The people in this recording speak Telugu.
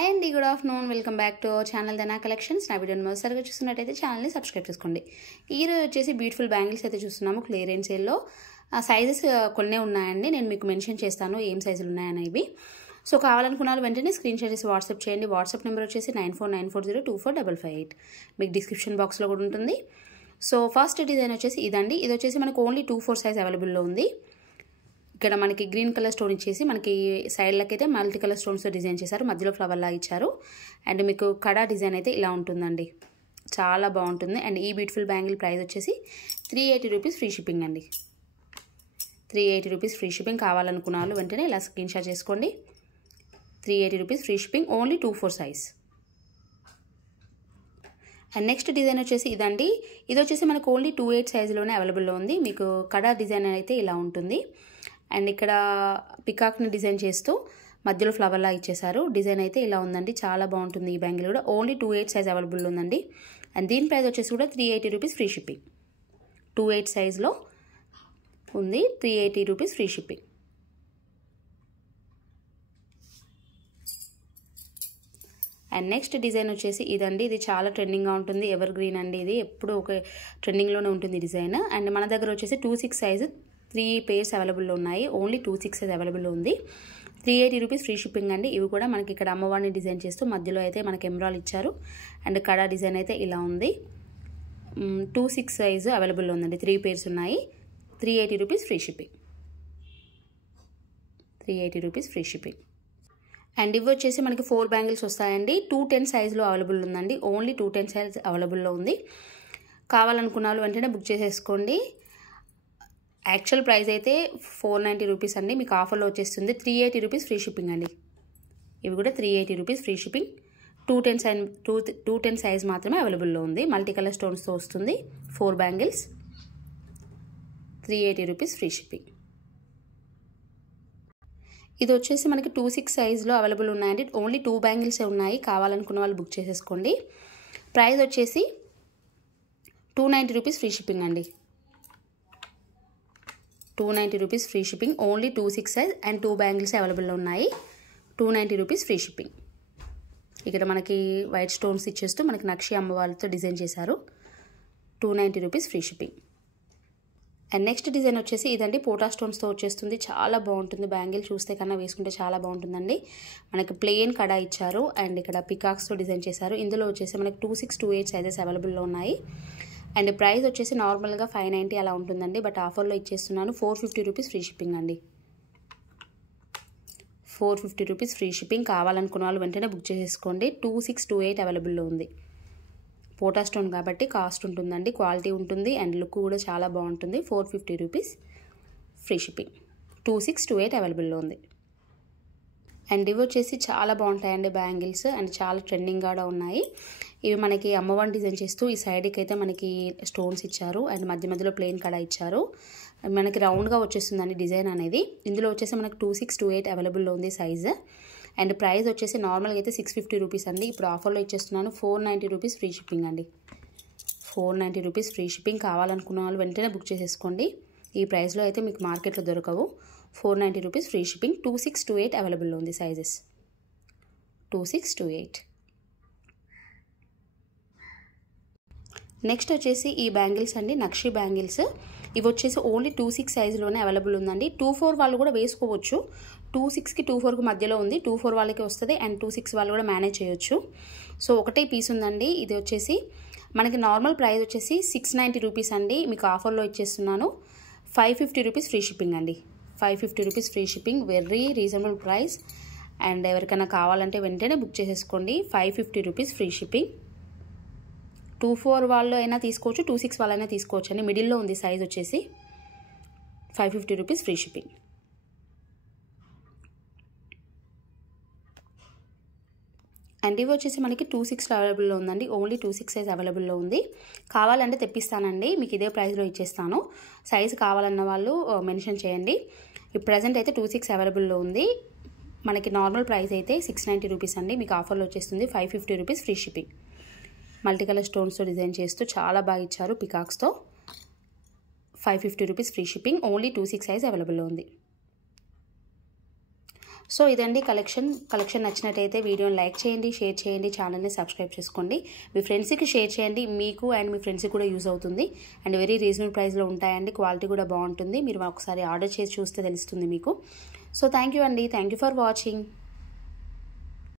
హాయ్ అండి, good afternoon. Welcome back to our channel Dhana collections. నా వీడియోని మొదటిసారిగా చూస్తున్నట్టయితే ఛానల్ని సబ్స్క్రైబ్ చేసుకోండి. ఈరోజు వచ్చేసి బ్యూటిఫుల్ బ్యాంగిల్స్ అయితే చూస్తున్నాము క్లియరెన్స్ సేల్లో. సైజెస్ కొన్నే ఉన్నాయండి, నేను మీకు మెన్షన్ చేస్తాను ఏం సైజులు ఉన్నాయనేవి. సో కావాలనుకున్న వాళ్ళు వెంటనే స్క్రీన్ షాట్ చేసి వాట్సాప్ చేయండి. వాట్సాప్ నెంబర్ వచ్చేసి 9494024555. మీకు డిస్క్రిప్షన్ బాక్స్లో కూడా ఉంటుంది. సో ఫస్ట్ డిజైన్ వచ్చేసి ఇదండి. ఇది వచ్చేసి మనకు ఓన్లీ 2-4 సైజ్ అవైలబుల్లో ఉంది. ఇక్కడ మనకి గ్రీన్ కలర్ స్టోన్ ఇచ్చేసి మనకి సైడ్లకి అయితే మల్టీ కలర్ స్టోన్స్తో డిజైన్ చేశారు, మధ్యలో ఫ్లవర్ లాగా ఇచ్చారు. అండ్ మీకు కడా డిజైన్ అయితే ఇలా ఉంటుందండి, చాలా బాగుంటుంది. అండ్ ఈ బ్యూటిఫుల్ బ్యాంగిల్ ప్రైస్ వచ్చేసి 380 రూపీస్ ఫ్రీ షిప్పింగ్ అండి. 380 రూపీస్ ఫ్రీ షిప్పింగ్. కావాలనుకున్న వాళ్ళు వెంటనే ఇలా స్క్రీన్ షాట్ చేసుకోండి. 380 rupees free shipping, only 2-4 size. And next design వచ్చేసి ఇదండి. ఇది వచ్చేసి మనకు ఓన్లీ 2-8 సైజులోనే అవైలబుల్లో ఉంది. మీకు కడా డిజైన్ అయితే ఇలా ఉంటుంది. అండ్ ఇక్కడ పికాక్ని డిజైన్ చేస్తూ మధ్యలో ఫ్లవర్లా ఇచ్చేసారు. డిజైన్ అయితే ఇలా ఉందండి, చాలా బాగుంటుంది. ఈ బ్యాంగిల్ కూడా ఓన్లీ 2-8 సైజ్ అవైలబుల్ ఉందండి. అండ్ దీని ప్రైస్ వచ్చేసి కూడా 380 రూపీస్ ఫ్రీ షిప్పింగ్. 2-8 సైజ్లో ఉంది, 380 rupees free shipping. And next design వచ్చేసి ఇదండి. ఇది చాలా ట్రెండింగ్గా ఉంటుంది, ఎవర్ గ్రీన్ అండి. ఇది ఎప్పుడు ఒక ట్రెండింగ్లోనే ఉంటుంది డిజైన్. అండ్ మన దగ్గర వచ్చేసి 2-6 సైజు 3 పేర్స్ అవైలబుల్లో ఉన్నాయి. ఓన్లీ 2-6 సైజ్ అవైలబుల్లో ఉంది. 380 రూపీస్ ఫ్రీ షిప్పింగ్ అండి. ఇవి కూడా మనకి ఇక్కడ అమ్మవారిని డిజైన్ చేస్తూ మధ్యలో అయితే మనకి ఎమరాల్ ఇచ్చారు. అండ్ కడా డిజైన్ అయితే ఇలా ఉంది. 2-6 సైజు అవైలబుల్లో ఉందండి. 3 పేర్స్ ఉన్నాయి. 380 rupees free shipping. 380 rupees free shipping. And ఇవి వచ్చేసి మనకి 4 బ్యాంగిల్స్ వస్తాయండి. 210 సైజులో అవైలబుల్ ఉందండి. ఓన్లీ 210 సైజ్ అవైలబుల్లో ఉంది. కావాలనుకున్న వాళ్ళు వెంటనే బుక్ చేసేసుకోండి. యాక్చువల్ ప్రైస్ అయితే 490 రూపీస్ అండి, మీకు ఆఫర్లో వచ్చేస్తుంది 380 రూపీస్ ఫ్రీ షిప్పింగ్ అండి. ఇవి కూడా 380 రూపీస్ ఫ్రీ షిప్పింగ్. 210 సైజ్ మాత్రమే అవైలబుల్లో ఉంది. మల్టీ కలర్ స్టోన్స్తో వస్తుంది. 4 బ్యాంగిల్స్, 380 రూపీస్ ఫ్రీ షిప్పింగ్. ఇది వచ్చేసి మనకి 2-6 సైజ్లో అవైలబుల్ ఉన్నాయండి. ఓన్లీ 2 బ్యాంగిల్సే ఉన్నాయి. కావాలనుకున్న వాళ్ళు బుక్ చేసేసుకోండి. ప్రైస్ వచ్చేసి 290 రూపీస్ ఫ్రీ షిప్పింగ్ అండి. 290 rupees free shipping. Only 2-6 size and 2 bangles అవైలబుల్లో ఉన్నాయి. 290 రూపీస్ ఫ్రీ షిప్పింగ్. ఇక్కడ మనకి వైట్ స్టోన్స్ ఇచ్చేస్తూ మనకి నక్షి అమ్మవారితో డిజైన్ చేశారు. 290 rupees free shipping. And next design వచ్చేసి ఇదండి. పోటా స్టోన్స్తో వచ్చేస్తుంది, చాలా బాగుంటుంది. బ్యాంగిల్ చూస్తే కన్నా వేసుకుంటే చాలా బాగుంటుందండి. మనకి ప్లెయిన్ కడా ఇచ్చారు అండ్ ఇక్కడ పికాక్స్తో డిజైన్ చేశారు. ఇందులో వచ్చేసి మనకి 2-6-2-8 సైజెస్ అవైలబుల్లో ఉన్నాయి. అండ్ ప్రైస్ వచ్చేసి నార్మల్గా 590 అలా ఉంటుందండి, బట్ ఆఫర్లో ఇచ్చేస్తున్నాను 450 రూపీస్ ఫ్రీ షిప్పింగ్ అండి. 450 రూపీస్ ఫ్రీ షిప్పింగ్. కావాలనుకున్న వాళ్ళు వెంటనే బుక్ చేసేసుకోండి. 2-6-2-8 అవైలబుల్లో ఉంది. పోటా స్టోన్ కాబట్టి కాస్ట్ ఉంటుందండి, క్వాలిటీ ఉంటుంది అండ్ లుక్ కూడా చాలా బాగుంటుంది. 450 రూపీస్ ఫ్రీ షిప్పింగ్. 2-6-2-8 అవైలబుల్లో ఉంది. అండ్ ఇవి వచ్చేసి చాలా బాగుంటాయండి బ్యాంగిల్స్, అండ్ చాలా ట్రెండింగ్ కూడా ఉన్నాయి. ఇవి మనకి అమ్మవారిని డిజైన్ చేస్తూ ఈ సైడ్కి అయితే మనకి స్టోన్స్ ఇచ్చారు అండ్ మధ్య మధ్యలో ప్లెయిన్ కడా ఇచ్చారు. మనకి రౌండ్గా వచ్చేస్తుందండి డిజైన్ అనేది. ఇందులో వచ్చేసి మనకి 2-6-2-8 అవైలబుల్లో ఉంది సైజ్. అండ్ ప్రైస్ వచ్చేసి నార్మల్గా అయితే 650 రూపీస్ అండి, ఇప్పుడు ఆఫర్లో ఇచ్చేస్తున్నాను 490 రూపీస్ ఫ్రీ షిప్పింగ్ అండి. 490 రూపీస్ ఫ్రీ షిప్పింగ్. కావాలనుకున్న వాళ్ళు వెంటనే బుక్ చేసేసుకోండి. ఈ ప్రైస్లో అయితే మీకు మార్కెట్లో దొరకవు. 490 రూపీస్ ఫ్రీ షిప్పింగ్. 2-6-2-8 అవైలబుల్లో ఉంది సైజెస్. 2-6-2-8. నెక్స్ట్ వచ్చేసి ఈ బ్యాంగిల్స్ అండి, నక్షి బ్యాంగిల్స్. ఇవి వచ్చేసి ఓన్లీ 2-6 సైజులోనే అవైలబుల్ ఉందండి. 2-4 వాళ్ళు కూడా వేసుకోవచ్చు. 2-6కి 2-4కి మధ్యలో ఉంది. 2-4 వాళ్ళకి వస్తుంది అండ్ 2-6 వాళ్ళు కూడా మేనేజ్ చేయొచ్చు. సో ఒకటే పీస్ ఉందండి. ఇది వచ్చేసి మనకి నార్మల్ ప్రైస్ వచ్చేసి 690 రూపీస్ అండి, మీకు ఆఫర్లో ఇచ్చేస్తున్నాను 550 రూపీస్ ఫ్రీ షిప్పింగ్ అండి. 550 rupees free shipping, very reasonable price. And ఎవరికైనా కావాలంటే వెంటనే బుక్ చేసేసుకోండి. 550 రూపీస్ ఫ్రీ షిప్పింగ్. 2-4 వాళ్ళు అయినా తీసుకోవచ్చు, 2-6 వాళ్ళైనా తీసుకోవచ్చు అండి. మిడిల్లో ఉంది సైజ్ వచ్చేసి. 550 రూపీస్ ఫ్రీ షిప్పింగ్. అండ్ ఇవి వచ్చేసి మనకి 2-6 అవైలబుల్లో ఉందండి. ఓన్లీ 2-6 సైజ్ అవైలబుల్లో ఉంది. కావాలంటే తెప్పిస్తానండి, మీకు ఇదే ప్రైస్లో ఇచ్చేస్తాను. సైజ్ కావాలన్న వాళ్ళు మెన్షన్ చేయండి. ఇప్పుడు ప్రజెంట్ అయితే 2-6 అవైలబుల్లో ఉంది. మనకి నార్మల్ ప్రైస్ అయితే 690 రూపీస్ అండి, మీకు ఆఫర్లో వచ్చేస్తుంది 550 rupees free shipping. Multi colour స్టోన్స్తో డిజైన్ చేస్తూ చాలా బాగా ఇచ్చారు పికాక్స్తో. 550 rupees free shipping. Only 2-6 size అవైలబుల్లో ఉంది. సో ఇదండి కలెక్షన్ నచ్చినట్టయితే వీడియోని లైక్ చేయండి, షేర్ చేయండి, ఛానల్ని సబ్స్క్రైబ్ చేసుకోండి, మీ ఫ్రెండ్స్కి షేర్ చేయండి. మీకు అండ్ మీ ఫ్రెండ్స్కి కూడా యూజ్ అవుతుంది. అండ్ వెరీ రీజనబుల్ ప్రైస్లో ఉంటాయండి. క్వాలిటీ కూడా బాగుంటుంది. మీరు ఒకసారి ఆర్డర్ చేసి చూస్తే తెలుస్తుంది మీకు. సో థ్యాంక్ యూ అండి. Thank you for watching.